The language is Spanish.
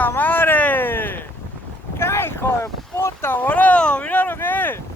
¡Puta madre! ¡Qué hijo de puta, boludo! ¡Mirá lo que es!